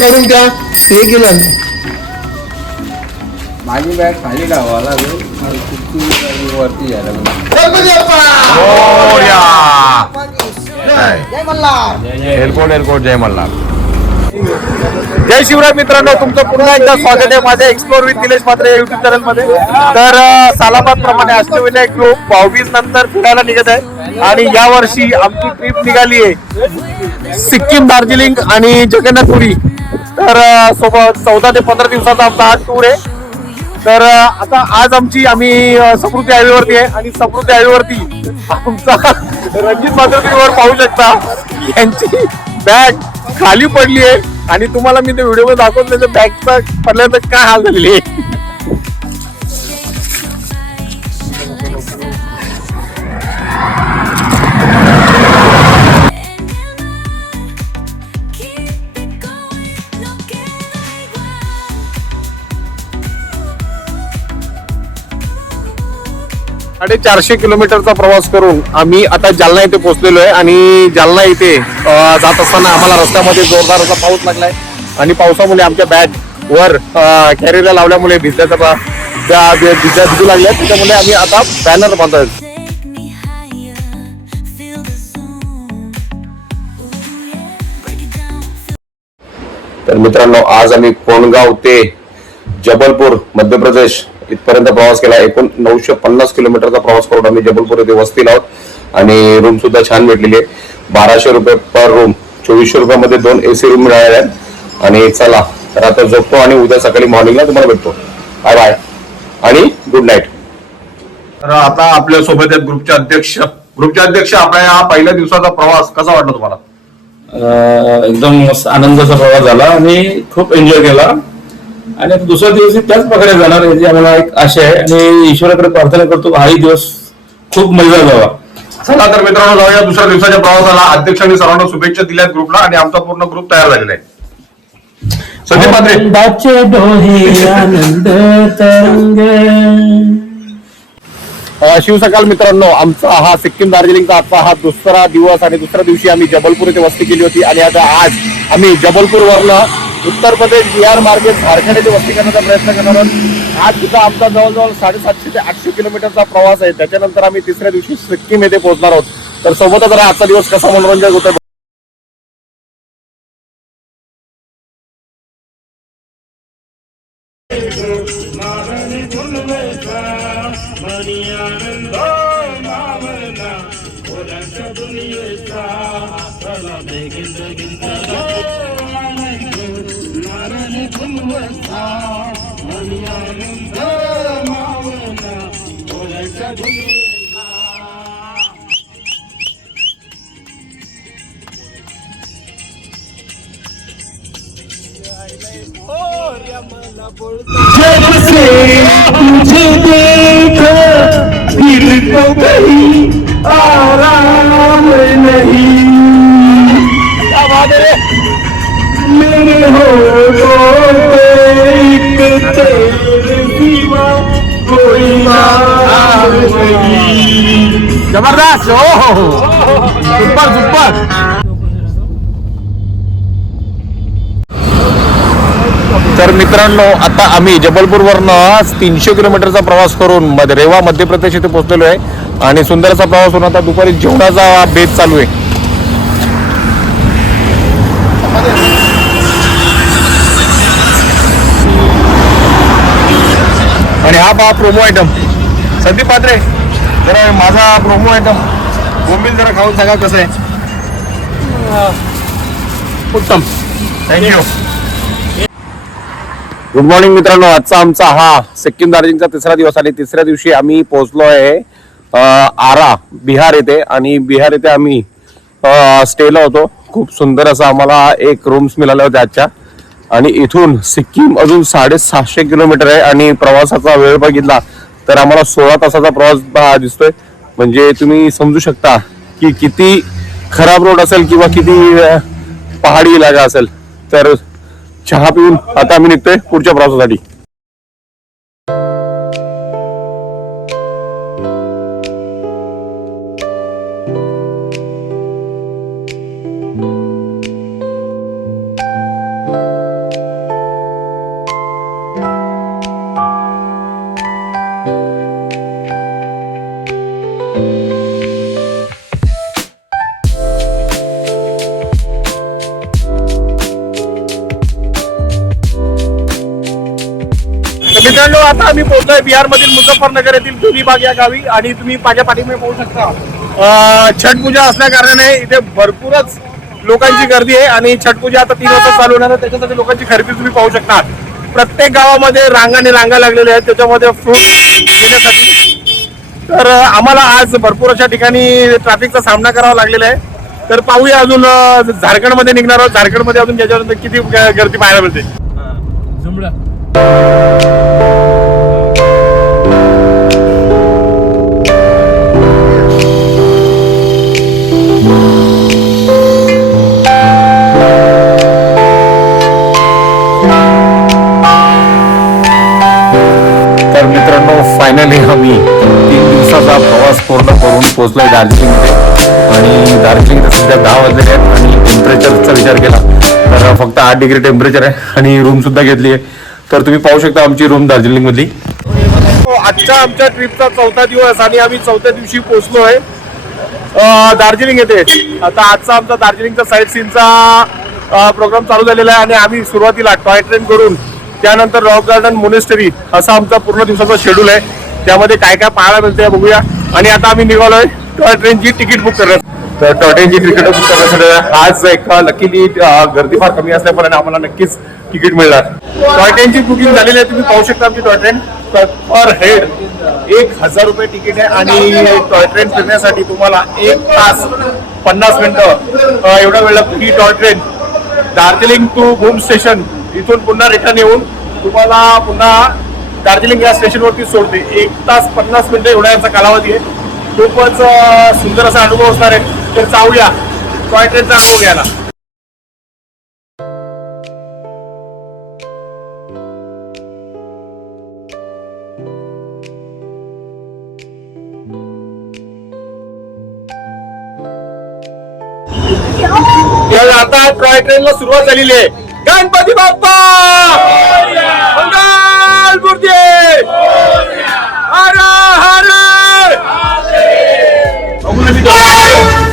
काढून त्या हे केलं. माझी बॅग खाली लावायला वरती यायला एअरपोर्ट एअरपोर्ट जय मल्हार. जय शिवराय मित्रांनो, तुमचं पुन्हा एकदा स्वागत आहे माझ्या explore with Nilesh Mhatre YouTube channel मध्ये. तर सालाबाद प्रमाणे अष्टविनायक ग्रुप 22 नंतर फिरायला निघत आहे आणि या वर्षी आमची ट्रिप निघाली आहे सिक्कीम, दार्जिलिंग आणि जगन्नाथपुरी. तर सोबत 14 ते 15 दिवसाचा आमचा हा टूर आहे. तर आता आज आम्ही समृद्धी हायवेवरती आहे आणि समृद्धी हायवेवरती आमचा रणजित म्हात्रे तुम्ही वर पाहू शकता, यांची बॅग खाली पडली आहे आणि तुम्हाला मी ते व्हिडिओ मध्ये दाखवून त्याच्या बॅगचा पडल्यानंतर काय हाल झालेली आहे. साडे 400 किलोमीटरचा प्रवास करून आम्ही आता जालना इथे पोहोचलेलो आहे आणि जालना इथे जात असताना आम्हाला रस्त्यामध्ये जोरदार असा पाऊस लागलाय आणि पावसामुळे आमच्या बॅग वर कॅरीला लावल्यामुळे भिजू लागल्या. त्याच्यामुळे आम्ही आता बॅनर बांधतोय. तर मित्रांनो, आज आम्ही कोंडगाव ते जबलपूर मध्य प्रदेश इथपर्यंत प्रवास केला. एकूण 950 किलोमीटरचा प्रवास करून आम्ही जबलपूर येथे वस्तीला आहोत आणि रूम सुद्धा छान भेटलेली आहे. 1200 रुपये पर रूम, 2400 रुपयामध्ये 2 AC रूम मिळाले आहेत. आणि चला तर आता झोपतो आणि उद्या सकाळी मॉर्निंगला तुम्हाला भेटतो. बाय बाय आणि गुड नाईट. तर आता आपल्या सोबत आहेत ग्रुपचे अध्यक्ष. आपला हा पहिल्या दिवसाचा प्रवास कसा वाटला तुम्हाला? एकदम मस्त आनंदाचा प्रवास झाला आणि खूप एन्जॉय केला आणि आता दुसऱ्या दिवशी त्याच प्रकारे जाणार याची आम्हाला एक आशा आहे आणि ईश्वराकडे प्रार्थना करतो हाही दिवस खूप मजा जावा. चला तर मित्रांनो, जाऊया दुसऱ्या दिवसाच्या प्रवासाला. अध्यक्षांनी सर्वांना शुभेच्छा दिल्यात ग्रुपला आणि आमचा पूर्ण ग्रुप तयार झालेला आहे. संदीप शिवसकाळ मित्रांनो, आमचा हा सिक्कीम दार्जिलिंगचा आजचा हा दुसरा दिवस आणि दुसऱ्या दिवशी आम्ही जबलपूर येथे वस्ती केली होती आणि आता आज आम्ही जबलपूर वरनं उत्तर प्रदेश, बिहार मार्गे झारखंड येथे वस्ती करण्याचा प्रयत्न करणार आहोत. आज सुद्धा आमचा जवळजवळ 750 ते 800 किलोमीटरचा प्रवास आहे. त्याच्यानंतर आम्ही तिसऱ्या दिवशी सिक्कीम येथे पोहोचणार आहोत. तर सोबतच जरा आजचा दिवस कसा मनोरंजक होतोय. तुझे देखा दिल को कहीं आराम नहीं, मेरे होठों पे एक तेरे सिवा कोई नाम नहीं. जबरदस्त. सुपर. तर मित्रांनो, आता आम्ही जबलपूरवरनं 300 किलोमीटरचा प्रवास करून रेवा मध्य प्रदेश येथे पोहोचलेलो आहे आणि सुंदर असा प्रवास होऊन आता दुपारी जेवणाचा बेत चालू आहे. आणि हा पहा प्रोमो आयटम. संदीप म्हात्रे, जरा माझा प्रोमो आयटम बोंबील जरा खाऊन सांगा कसं आहे. उत्तम, थँक्यू. गुड मॉर्निंग मित्रांनो, आजचा आमचा हा सिक्कीम दार्जिलिंगचा तिसरा दिवस आणि तिसऱ्या दिवशी आम्ही पोहोचलो आहे आरा बिहार येथे आणि बिहार येथे आम्ही स्टेला होतो. खूप सुंदर असं आम्हाला एक रूम्स मिळाले होते आजच्या आणि इथून सिक्कीम अजून 750 किलोमीटर आहे आणि प्रवासाचा वेळ बघितला तर आम्हाला 16 तासाचा प्रवास दिसतोय. म्हणजे तुम्ही समजू शकता की किती खराब रोड असेल किंवा किती पहाडी इलाका असेल. तर चहा पिऊन आता आम्ही निघतोय पुढच्या प्रवासासाठी. मित्रांनो, आता आम्ही पोहोचलोय बिहार मधील मुझफ्फरनगर येथील धुनीबाग या गावी आणि तुम्ही माझ्या पाठीमागे पाहू शकता छठ पूजा असल्या कारणाने इथे भरपूरच लोकांची गर्दी आहे आणि छठ पूजा आता 3 वाजता चालू होणार आहे. त्याच्यासाठी लोकांची खरेदी तुम्ही पाहू शकता. प्रत्येक गावामध्ये रांगाने रांगा लागलेल्या आहेत त्याच्यामध्ये फ्रूट घेण्यासाठी. तर आम्हाला आज भरपूर अशा ठिकाणी ट्रॅफिकचा सामना करावा लागलेला आहे. तर पाहूया अजून झारखंडमध्ये निघणार आहोत. झारखंडमध्ये अजून त्याच्यानंतर किती गर्दी पाहायला मिळते. तर मित्रांनो, फायनली आम्ही 3 दिवसाचा प्रवास पूर्ण करून पोहोचलोय दार्जिलिंगमध्ये. आणि दार्जिलिंगला सध्या 10 वाजलेले आहेत आणि टेम्परेचरचा विचार केला तर फक्त 8 डिग्री टेम्परेचर आहे आणि रूम सुद्धा घेतली आहे. तर तुम्ही पाहू शकता आमची रूम दार्जिलिंग मधली. आजच्या आमच्या ट्रिपचा 4था दिवस आणि आम्ही 4थ्या दिवशी पोहोचलोय दार्जिलिंग येथे. आता आजचा आमचा दार्जिलिंगचा साईट सीनचा प्रोग्राम चालू झालेला आहे आणि आम्ही सुरुवातीला टॉय ट्रेन करून त्यानंतर रॉक गार्डन मोनेस्टरी असा आमचा पूर्ण दिवसाचा शेड्यूल आहे. त्यामध्ये काय काय पाहायला मिळते बघूया. आणि आता आम्ही निघालोय टॉय ट्रेनची तिकीट बुक करण्यात. तर टॉय ट्रेनची तिकीट बुक करण्यासाठी आज एक लकीली गर्दी फार कमी असल्यामुळे आम्हाला नक्कीच तिकीट मिळणार. टॉय ट्रेनची बुकिंग झालेली आहे. तुम्ही पाहू शकता आमची टॉय ट्रेन. पर हेड 1000 रुपये तिकीट आहे आणि टॉय ट्रेन फिरण्यासाठी तुम्हाला 1 तास 50 मिनिटं एवढा वेळ लागतो. ही टॉय ट्रेन दार्जिलिंग टू घूम स्टेशन इथून पुन्हा रिटर्न येऊन तुम्हाला पुन्हा दार्जिलिंग या स्टेशनवरती सोडते. 1 तास 50 मिनिटं एवढा याचा कालावधी आहे. खूपच सुंदर असा अनुभव असणार आहे. तर जाऊया टॉय ट्रेनचा अनुभव घ्यायला. आता टॉय ट्रेनला सुरुवात झालेली आहे. गणपती बाप्पा मंगल मूर्ती हर हर.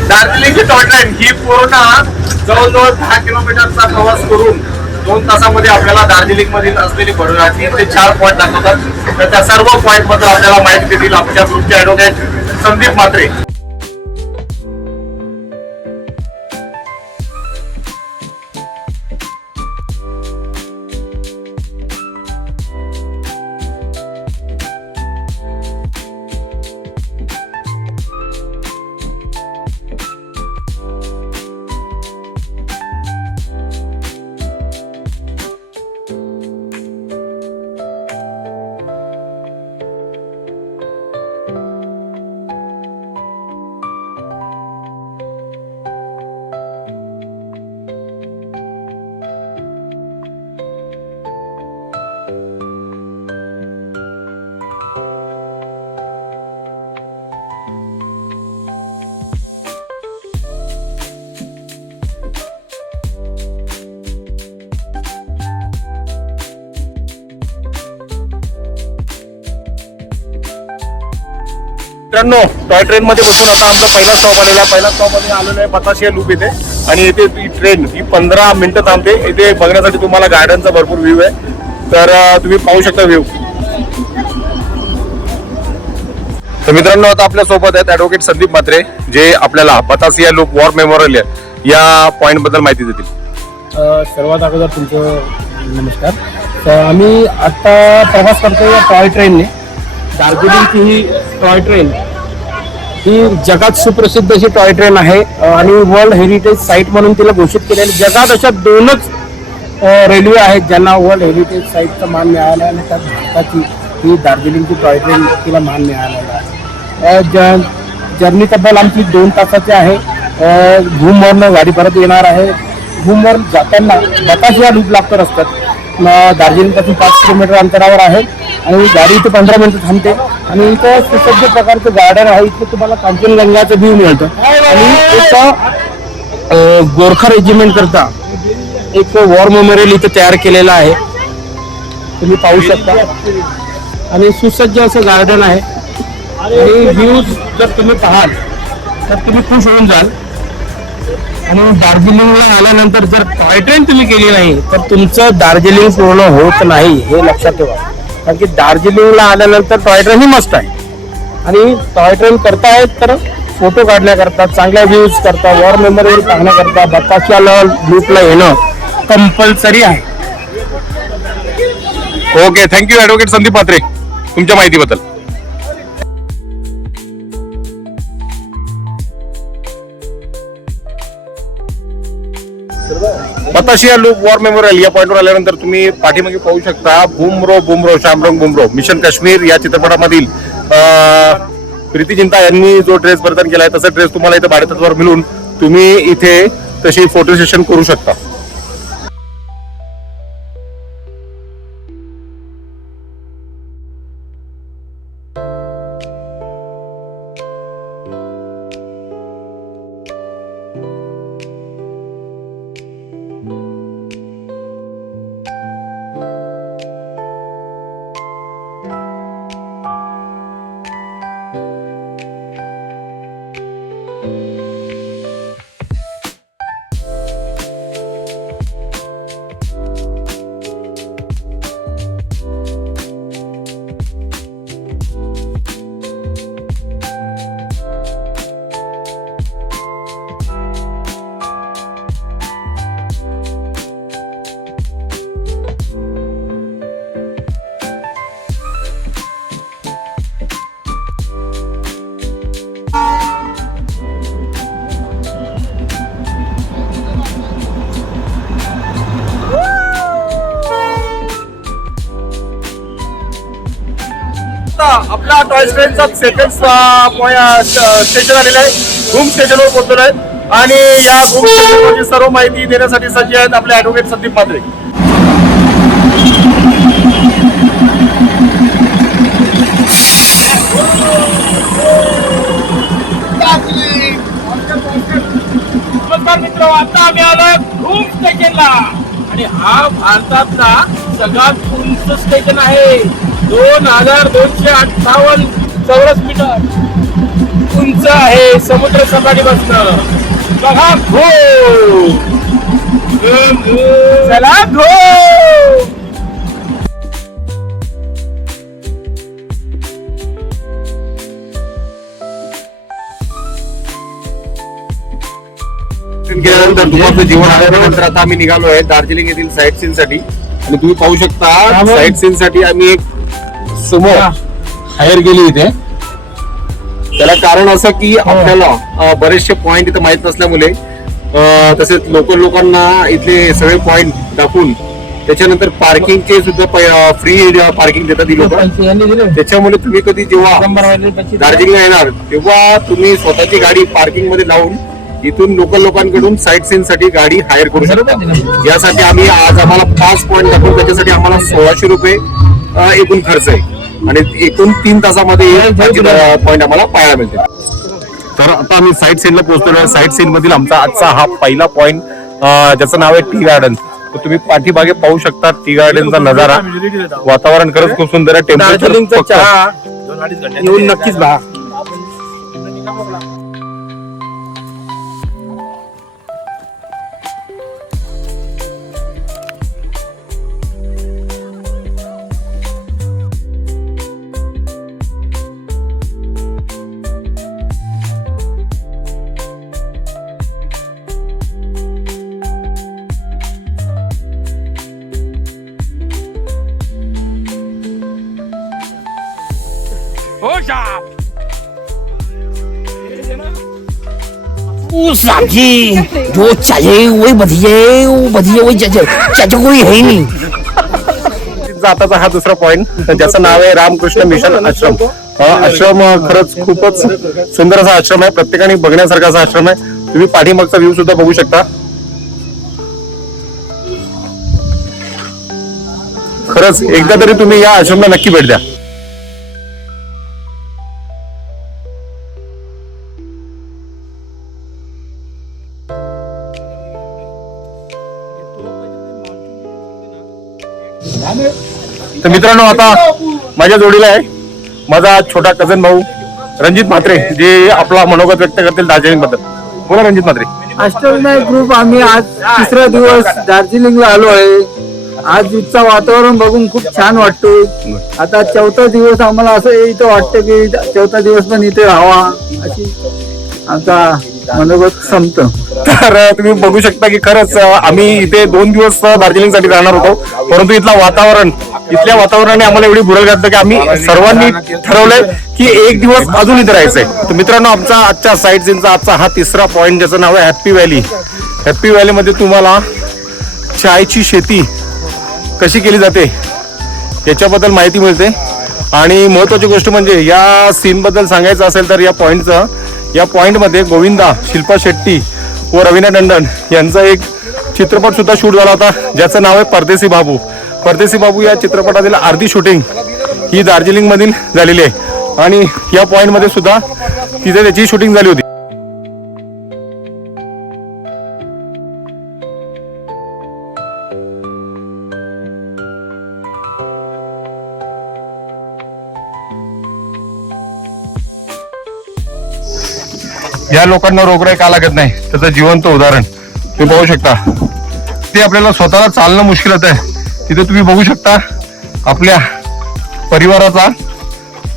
दार्जिलिंगची टॉय ट्रेन ही पूर्ण जवळजवळ 10 किलोमीटरचा प्रवास करून 2 तासामध्ये आपल्याला दार्जिलिंग मधील असलेली बरोबर 3 ते 4 पॉईंट दाखवतात. तर त्या सर्व पॉईंट बद्दल आपल्याला माहिती देतील आमच्या ग्रुपचे ऍडव्होकेट संदीप म्हात्रे. मित्रांनो, टॉय ट्रेन मध्ये बसून आता आमचा पहिला स्टॉप आलेला आहे. पहिला स्टॉप मध्ये आलेला आहे बतासिया लूप येथे आणि इथे ही ट्रेन ही 15 मिनिटं थांबते. इथे बघण्यासाठी तुम्हाला गार्डनचा भरपूर व्ह्यू आहे. तर तुम्ही पाहू शकता व्ह्यू. तर मित्रांनो, आता आपल्या सोबत आहेत ऍडव्होकेट संदीप म्हात्रे जे आपल्याला बतासिया लूप वॉर मेमोरियल या पॉइंट बद्दल माहिती देतील. सर्वात अगोदर तुमचं नमस्कार. तर आम्ही आता प्रवास करतोय या टॉय ट्रेनने. दार्जिलिंगची ही टॉय ट्रेन ही जगात सुप्रसिद्ध अशी टॉय ट्रेन आहे आणि वर्ल्ड हेरिटेज साईट म्हणून तिला घोषित केलेली. जगात अशा 2च रेल्वे आहेत ज्यांना वर्ल्ड हेरिटेज साईटचा मान मिळाला आणि त्यात भारताची ही दार्जिलिंगची टॉय ट्रेन तिला मान मिळालेला आहे. जर्नी तब्बल आमची 2 तासाची आहे. घूमवरनं गाडी परत येणार आहे. घूमवर जाताना बतासिया लूप लागतो रस्त्यात. दार्जिलिंगपासून 5 किलोमीटर अंतरावर आहे आणि गाडी इथे 15 मिनिटं थांबते आणि इथं सुसज्ज प्रकारचं गार्डन आहे. इथे तुम्हाला कांचनगंगाचं व्ह्यू मिळतं आणि एक गोरखा रेजिमेंट करता एक वॉर मेमोरियल इथं तयार केलेलं आहे. तुम्ही पाहू शकता आणि सुसज्ज असं गार्डन आहे आणि व्ह्यूज जर तुम्ही पाहाल तर तुम्ही खुश होऊन जाल. आणि दार्जिलिंगला आल्यानंतर जर टॉय ट्रेन तुम्ही केली नाही तर तुमचं दार्जिलिंग पूर्ण होत नाही, हे लक्षात ठेवा. कारण की दार्जिलिंगला आल्यानंतर टॉय ट्रेन ही मस्त आहे आणि टॉय ट्रेन करतायत तर फोटो काढण्याकरता, चांगल्या व्ह्यूज करता, वॉर मेमोरियल पाहण्याकरता बताशियाला लूपला येणं कंपल्सरी आहे. Okay, thank you advocate Sandeep Mhatre तुमच्या माहितीबद्दल. बताशिया लूप वॉर मेमोरियल या पॉइंटवर आल्यानंतर तुम्ही पाठीमागे पाहू शकता बुमरो बुमरो शामरंग बुमरो मिशन काश्मीर या चित्रपटामधील प्रीती चिंता यांनी जो ड्रेस परिधान केलाय तसा ड्रेस तुम्हाला इथे भाडेतत्त्वावर मिळून तुम्ही इथे तशी फोटो सेशन करू शकता. आपला टॉय ट्रेनचा सेकंड स्टेशन आलेला आहे. घूम स्टेशनवर पोहोचलेलो आहे आणि या घूम स्टेशनवरची सर्व माहिती देण्यासाठी सज्ज आहेत आपले ऍडव्होकेट संदीप म्हात्रे. नमस्कार मित्र, आता आम्ही आलोय घूम स्टेशनला आणि हा भारतातला सगळ्यात उंच स्टेशन आहे. 2258 चौरस मीटर उंच आहे समुद्र सपाटीपासून. बघा घूम, चला घूम. गेल्यानंतर दुपारचं जेवण आल्यानंतर आता आम्ही निघालो आहे दार्जिलिंग येथील साईट सीन साठी आणि तुम्ही पाहू शकता साईट सीन साठी आम्ही एक सुमो हायर केली इथे. त्याला कारण असं की आपल्याला बरेचसे पॉइंट इथे माहित नसल्यामुळे तसेच लोकल लोकांना इथले सगळे पॉइंट दाखवून त्याच्यानंतर पार्किंगचे सुद्धा फ्री पार्किंग देतात ही लोक. त्याच्यामुळे तुम्ही कधी जेव्हा दार्जिलिंगला येणार तेव्हा तुम्ही स्वतःची गाडी पार्किंग मध्ये लावून इथून लोकल लोकांकडून साईट सीन साठी गाडी हायर करू शकता. यासाठी आम्ही आज आम्हाला 5 पॉइंट दाखवून त्याच्यासाठी आम्हाला 1600 रुपये एकूण खर्च आहे आणि एकूण 3 तासामध्ये पॉइंट आम्हाला पाहायला मिळते. तर आता आम्ही साईट सीनला पोहोचतो. साईट सीन मधील आमचा आजचा हा पहिला पॉइंट ज्याचं नाव आहे टी गार्डन. तर तुम्ही पाठीमागे पाहू शकता टी गार्डनचा नजारा. वातावरण खरंच खूप सुंदर आहे. टेम्परेचर येऊन नक्कीच बघा. साथी जो चाहिए वही बधिये, वो बधिये वही चाहिए कोई है ही नहीं. आताचा हा दुसरा पॉइंट ज्याचं नाव आहे रामकृष्ण मिशन आश्रम. हा आश्रम खरंच खूपच सुंदर असा आश्रम आहे. प्रत्येकाने बघण्यासारखा असा आश्रम आहे. तुम्ही पाठीमागचा व्ह्यू सुद्धा बघू शकता. खरंच एकदा तरी तुम्ही या आश्रमला नक्की भेट द्या. तर मित्रांनो आता माझ्या जोडीला आहे माझा छोटा कझन भाऊ रणजित म्हात्रे जे आपला मनोगत व्यक्त करतील दार्जिलिंग बद्दल. बोला रणजित म्हात्रे. अष्टविनायक ग्रुप आम्ही आज 3रा दिवस दार्जिलिंगला आलो आहे आज इथचं वातावरण बघून खूप छान वाटतो. आता चौथा दिवस आम्हाला असं इथं वाटतं की चौथा दिवस पण इथे राहावा अशी आमचा मनोगत संपतं. तर तुम्ही बघू शकता की खरंच आम्ही इथे 2 दिवस दार्जिलिंगसाठी राहणार होतो, परंतु इथल्या वातावरणाने आम्हाला एवढी भुरळ घातलं की आम्ही सर्वांनी ठरवलंय की 1 दिवस अजून इथे राहायचंय. तर मित्रांनो, आमचा आजच्या साईट सीनचा आजचा हा तिसरा पॉईंट, ज्याचं नाव आहे हॅप्पी व्हॅली. हॅप्पी व्हॅलीमध्ये तुम्हाला चायची शेती कशी केली जाते याच्याबद्दल माहिती मिळते. आणि महत्वाची गोष्ट म्हणजे या सीनबद्दल सांगायचं असेल तर या पॉइंटमध्ये गोविंदा, शिल्पा शेट्टी व रवीना टंडन यांचा एक चित्रपट सुद्धा शूट झाला होता, ज्याचं नाव आहे परदेसी बाबू. परदेसी बाबू या चित्रपटातील अर्धी शूटिंग ही दार्जिलिंग मधील झालेली आहे आणि या पॉइंटमध्ये सुद्धा तिथे त्याची शूटिंग झाली होती. या लोकांना रोगराई का लागत नाही त्याचं जिवंत उदाहरण तुम्ही पाहू शकता. ते आपल्याला स्वतःला चालणं मुश्किल होत आहे, तिथे तुम्ही बघू शकता आपल्या परिवाराचा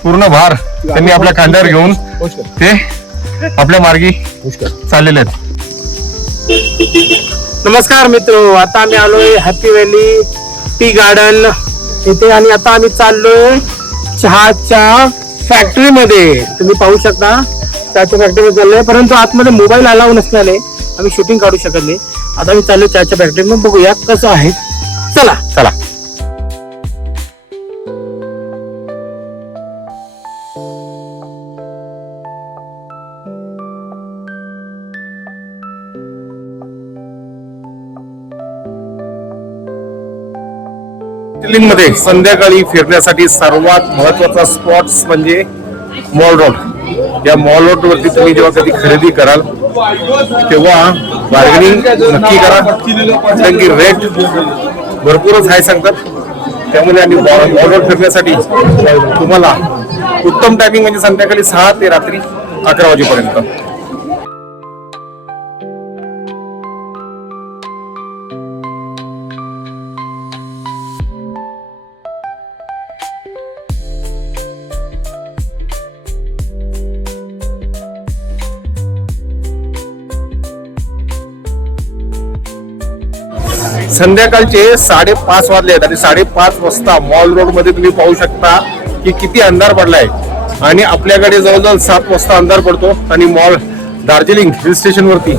पूर्ण भार त्यांनी आपल्या खांद्यावर घेऊन ते आपल्या मार्गी चाललेले आहेत. नमस्कार मित्र, आता आम्ही आलोय हॅप्पी व्हॅली टी गार्डन इथे आणि आता आम्ही चाललोय चहाच्या फॅक्टरीमध्ये. तुम्ही पाहू शकता चहाच्या फॅक्टरीमध्ये चाललोय, परंतु आतमध्ये मोबाईल अलाव नसल्याने आम्ही शूटिंग काढू शकत नाही. आता आम्ही चाललोय चहाच्या फॅक्टरीमध्ये, बघूया कसं आहे. चला चला. मध्ये संध्याकाळी फिरण्यासाठी सर्वात महत्वाचा स्पॉट्स म्हणजे मॉल रोड. या मॉल रोड वरती तुम्ही जेव्हा कधी खरेदी कराल तेव्हा बार्गेनिंग नक्की करा, कारण की रेट भरपूरच हाय सांगतात. त्यामुळे आणि मॉल रोड फिरण्यासाठी तुम्हाला उत्तम टायमिंग म्हणजे संध्याकाळी 6 ते रात्री 11 वाजेपर्यंत. संध्याकाळचे 5:30 वाजले आहेत आणि 5:30 वाजता मॉल रोड मध्ये तुम्ही पाहू शकता की किती अंधार पडलाय. आणि आपल्याकडे जवळजवळ 7 वाजता अंधार पडतो आणि मॉल दार्जिलिंग हिल स्टेशन वरती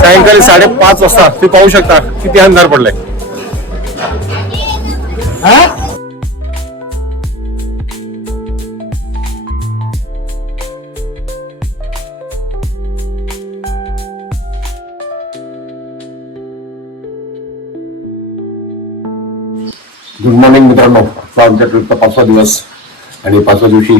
सायंकाळी 5:30 वाजता तुम्ही पाहू शकता किती अंधार पडलाय. गुड मॉर्निंग मित्रांनो, आमच्या ट्रिपचा 5वा दिवस आणि 5व्या दिवशी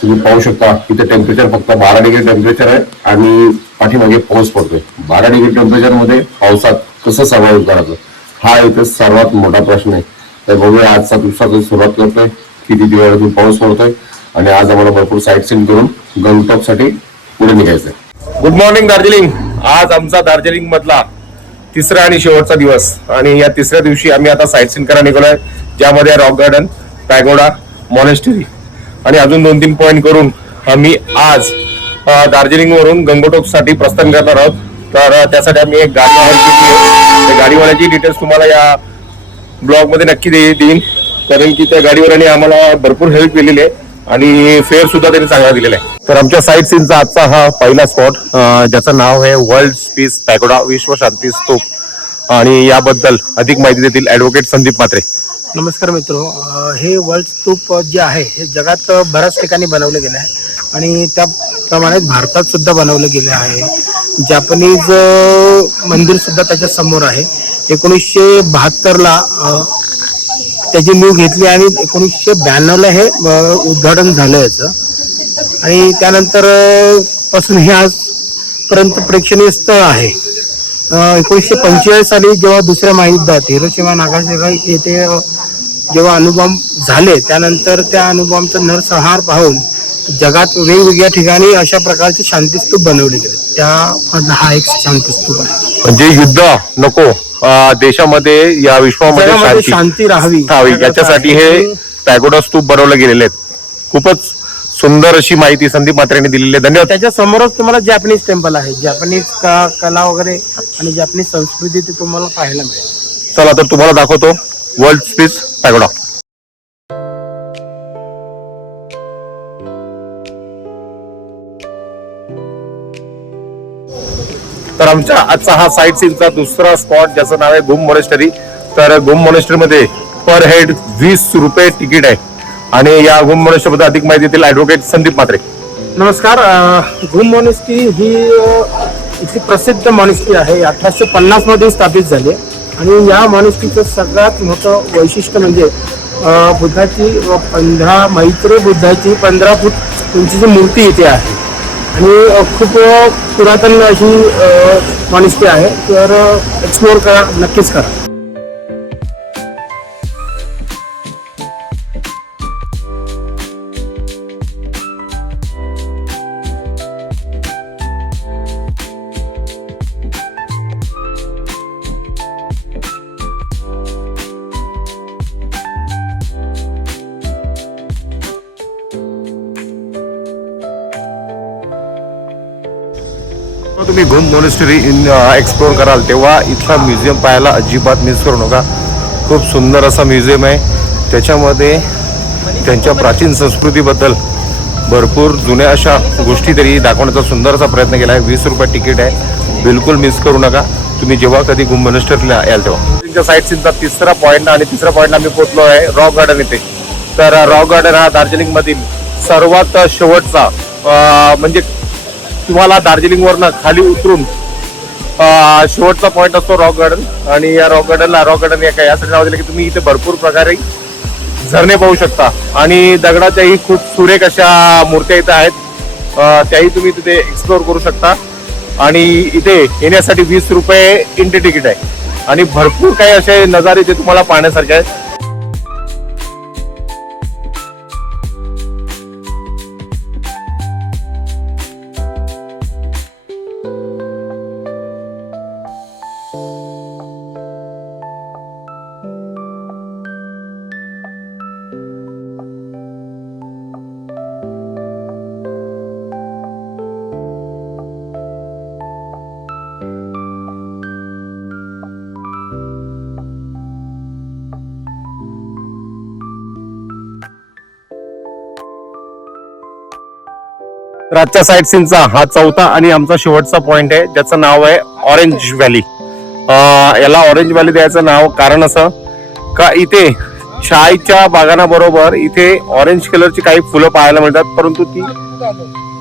तुम्ही पाहू शकता इथे टेम्परेचर फक्त 12 डिग्री टेम्परेचर आहे आणि पाठीमागे पाऊस पडतोय. 12 डिग्री टेम्परेचर मध्ये पावसात कसं सर्वाइव्ह करायचं हा इथे सर्वात मोठा प्रश्न आहे. तर बघूया आजचा दिवसाची सुरुवात करतोय, किती दिवसातून पाऊस पडतोय आणि आज आम्हाला भरपूर साईट सीन करून गंगटॉक साठी पुढे निघायचंय. Good morning Darjeeling. आज आमचा दार्जिलिंग मधला तिसरा आणि शेवटचा दिवस आणि या तिसऱ्या दिवशी आम्ही आता साईट सीन करायला निघालोय, ज्यामध्ये रॉक गार्डन, पॅगोडा, मॉनेस्टरी आणि अजून 2-3 पॉइंट करून आम्ही आज दार्जिलिंग वरून गंगटोक साठी प्रस्थान करणार आहोत. तर त्यासाठी आम्ही एक गाडीवाल्याची डिटेल्स तुम्हाला या ब्लॉग मध्ये नक्की देईन, कारण की त्या गाडीवाल्याने आम्हाला भरपूर हेल्प केलेली आहे आणि फेअर सुद्धा त्यांनी चांगला दिलेला आहे. तर आमच्या साईट सीनचा आजचा हा पहिला स्पॉट, ज्याचं नाव आहे वर्ल्ड पीस पॅगोडा, विश्व शांती स्तूप. आणि याबद्दल अधिक माहिती देतील ऍडव्होकेट संदीप म्हात्रे. नमस्कार मित्र, हे वर्ल्ड स्तूप जे आहे हे जगात बऱ्याच ठिकाणी बनवलं गेलं आहे आणि त्याप्रमाणे भारतात सुद्धा बनवलं गेलं आहे. जपानीज मंदिर सुद्धा त्याच्या समोर आहे. 1972ला त्याची नीव घेतली आणि 1992ला हे उद्घाटन झालं याचं आणि त्यानंतर पासून हे आजपर्यंत प्रेक्षणीय स्थळ आहे. 1945 साली जेव्हा दुसऱ्या महायुद्धात हिरोशिमा नागासाकी येथे जेव्हा अणुबॉम्ब झाले त्यानंतर त्या अणुबॉम्बचा नरसंहार पाहून जगात वेगवेगळ्या ठिकाणी अशा प्रकारचे शांतीस्तूप बनवले गेले. त्या हा एक शांतीस्तूप आहे. म्हणजे युद्ध नको देशामध्ये या विश्वामध्ये जगामध्ये शांती राहावी याच्यासाठी हे पॅगोडा स्तूप बनवले गेलेले आहेत. खूपच सुंदर अशी माहिती संदीप म्हात्रेंनी दिलेली आहे. धन्यवाद. त्याच्या समोरच तुम्हाला जॅपनीज टेम्पल आहे. जॅपनीज कला वगैरे आणि जॅपनीज संस्कृती ते तुम्हाला पाहायला मिळेल. चला तर तुम्हाला दाखवतो वर्ल्ड पीस पॅगोडा. तर आमच्या आजचा हा साईट सीनचा दुसरा स्पॉट ज्याचं नाव आहे गुम मोनेस्टरी. तर गुम मोनेस्टरी मध्ये पर हेड 20 रुपये तिकीट आहे आणि या गुम मोनेस्टरी मध्ये अधिक माहिती देतील ऍडव्होकेट संदीप म्हात्रे. नमस्कार. गुम मॉनेस्ट्री ही इथली प्रसिद्ध मॉनेस्ट्री आहे. 1850 मध्ये स्थापित झाली आणि या मॉनेस्ट्रीचं सगळ्यात मोठं वैशिष्ट्य म्हणजे बुद्धाची 15 मैत्री बुद्धाची 15 फूट उंचीची मूर्ती इथे आहे आणि खूप पुरातन अशी मॉनेस्ट्री आहे. तर एक्सप्लोर करा, नक्कीच करा. तुम्ही गुम मोनेस्टरी एक्सप्लोर कराल तेव्हा इथला म्युझियम पाहायला अजिबात मिस करू नका. खूप सुंदर असा म्युझियम आहे. त्याच्यामध्ये त्यांच्या प्राचीन संस्कृतीबद्दल भरपूर जुन्या अशा गोष्टी तरी दाखवण्याचा सुंदर असा प्रयत्न केला आहे. 20 रुपये तिकीट आहे. बिलकुल मिस करू नका तुम्ही जेव्हा कधी गुम मोनेस्टरीला याल तेव्हा. तुमच्या साईट सीनचा तिसरा पॉईंट आणि तिसरा पॉईंटला आम्ही पोहोचलो आहे रॉक गार्डन इथे. तर रॉक गार्डन हा दार्जिलिंग मधील सर्वात शेवटचा म्हणजे तुम्हाला दार्जिलिंग वरनं खाली उतरून शेवटचा पॉईंट असतो रॉक गार्डन. आणि या रॉक गार्डन यासाठी नाव दिलं की तुम्ही इथे भरपूर प्रकारे झरणे पाहू शकता आणि दगडाच्याही खूप सुरेख अशा मूर्त्या इथे आहेत. त्याही तुम्ही तिथे एक्सप्लोर करू शकता आणि इथे येण्यासाठी 20 रुपये एंट्री तिकीट आहे आणि भरपूर काही असे नजारे जे तुम्हाला पाहण्यासारखे आहेत. आजच्या साईट सीनचा हा चौथा आणि आमचा शेवटचा पॉइंट आहे ज्याचं नाव आहे ऑरेंज व्हॅली. याला ऑरेंज व्हॅली द्यायचं नाव कारण असं का इथे चायच्या बागांबरोबर इथे ऑरेंज कलरची काही फुलं पाहायला मिळतात, परंतु ती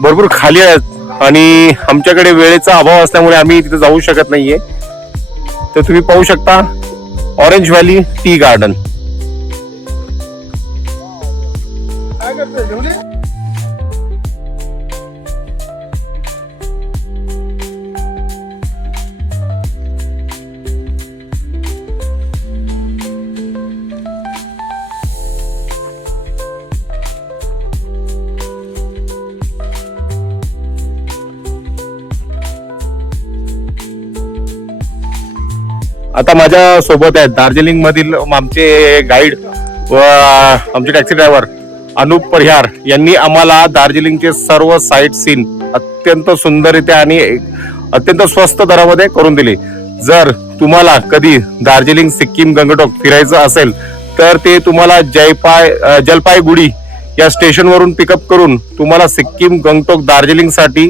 भरपूर खाली आहेत आणि आमच्याकडे वेळेचा अभाव असल्यामुळे आम्ही तिथे जाऊ शकत नाहीये. तर तुम्ही पाहू शकता ऑरेंज व्हॅली टी गार्डन. आता माझ्या सोबत आहेत दार्जिलिंग मधील आमचे गाईड व आमचे टॅक्सी ड्रायव्हर अनुप परिहार यांनी आम्हाला दार्जिलिंगचे सर्व साईट सीन अत्यंत सुंदररित्या आणि अत्यंत स्वस्त दरामध्ये करून दिले. जर तुम्हाला कधी दार्जिलिंग सिक्कीम गंगटोक फिरायचं असेल तर ते तुम्हाला जलपाईगुडी या स्टेशनवरून पिकअप करून तुम्हाला सिक्कीम गंगटोक दार्जिलिंग साठी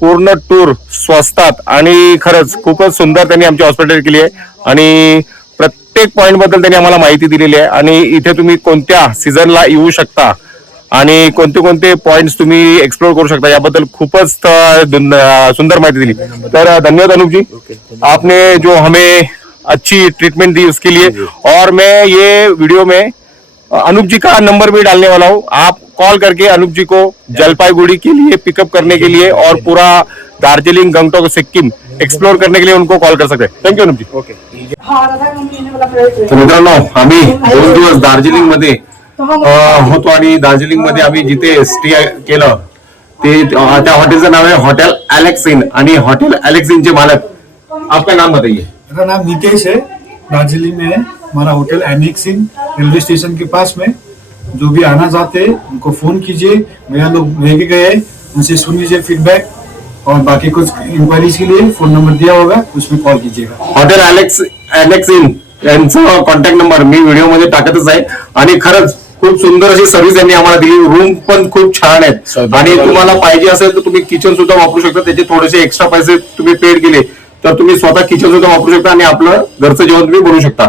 पूर्ण टूर स्वस्तात आणि खरंच खूपच सुंदर त्यांनी आमची हॉस्पिटॅलिटी केली आहे आणि प्रत्येक पॉइंट बद्दल त्यांनी आम्हाला माहिती दिलेली आहे आणि इथे तुम्ही कोणत्या सीझनला येऊ शकता आणि कोणते कोणते पॉइंट्स तुम्ही एक्सप्लोर करू शकता याबद्दल खूपच सुंदर माहिती दिली. तर धन्यवाद अनुप जी, आपने जो हमें अच्छी ट्रीटमेंट दी उसके लिए. और मैं ये वीडियो में अनुप जी का नंबर भी डालने वाला हूँ. आप कॉल करके अनुप जी को जलपाईगुड़ी के लिए पिकअप करने के लिए और पूरा दार्जिलिंग गंगटोक सिक्किम एक्सप्लोर करने के लिए उनको कॉल कर सकते हैं. थँक्यू अनुप जी. ओके. तर मित्रांनो आम्ही 2 दिवस दार्जिलिंग मध्ये होतो आणि दार्जिलिंग मध्ये आम्ही जिथे स्टे केलं ते त्या हॉटेलचं नाव आहे हॉटेल अलेक्सिन आणि हॉटेल अलेक्सिनचे मालक आपका नाम बताइए. मेरा नाम नितेश है, दार्जिलिंग में है। हमारा hotel annex in railway station K pass में। जो भी आना चाहते हैं उनको फोन कीजिए, भैया लोग लेके गए हैं, उनसे सुन लीजिए फीडबैक, और बाकी कुछ इंक्वायरीज के लिए फोन नंबर दिया होगा, उसमें कॉल कीजिएगा। हॉटेल एलेक्स इन यांचा कॉन्टॅक्ट नंबर मी व्हिडिओमध्ये टाकतच आहे. आणि खरंच खूप सुंदर अशी सर्व्हिस यांनी आम्हाला दिली. रूम पण खूप छान आहेत आणि तुम्हाला पाहिजे असेल तर तुम्ही किचन सुद्धा वापरू शकता. त्याचे थोडेसे एक्स्ट्रा पैसे तुम्ही पेड केले तर तुम्ही स्वतः किचन सुद्धा वापरू शकता आणि आपलं घरचं जेवण तुम्ही बनवू शकता.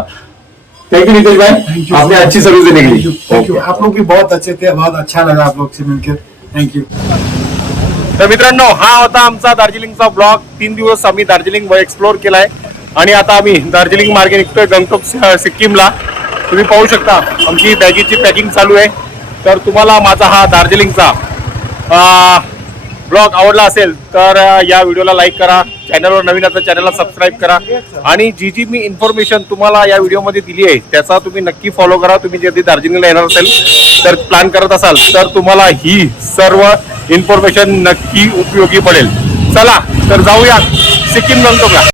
थँक्यू नितेश भाई, आपने अच्छी सर्विस देने के लिए. थैंक यू, आप लोग भी बहुत अच्छे थे, बहुत अच्छा लगा आप लोग से मिलकर. थँक्यू. तर मित्रांनो, हा होता आमचा दार्जिलिंगचा ब्लॉग. 3 दिवस आम्ही दार्जिलिंग एक्सप्लोर केलाय आणि आता आम्ही दार्जिलिंग मार्गे निघतोय गंगटोक सिक्कीमला. तुम्ही पाहू शकता आमची बॅगेची पॅकिंग चालू आहे. तर तुम्हाला माझा हा दार्जिलिंगचा ब्लॉग आवडला असेल तर या व्हिडिओला लाईक करा, चॅनलवर नवीन आता चॅनलला सबस्क्राईब करा आणि जी मी इन्फॉर्मेशन तुम्हाला या व्हिडिओमध्ये दिली आहे त्याचा तुम्ही नक्की फॉलो करा. तुम्ही जर दार्जिलिंगला येणार असेल तर प्लॅन करत असाल तर तुम्हाला ही सर्व इन्फॉर्मेशन नक्की उपयोगी पडेल. चला तर जाऊया सिक्कीम गंगटोकला.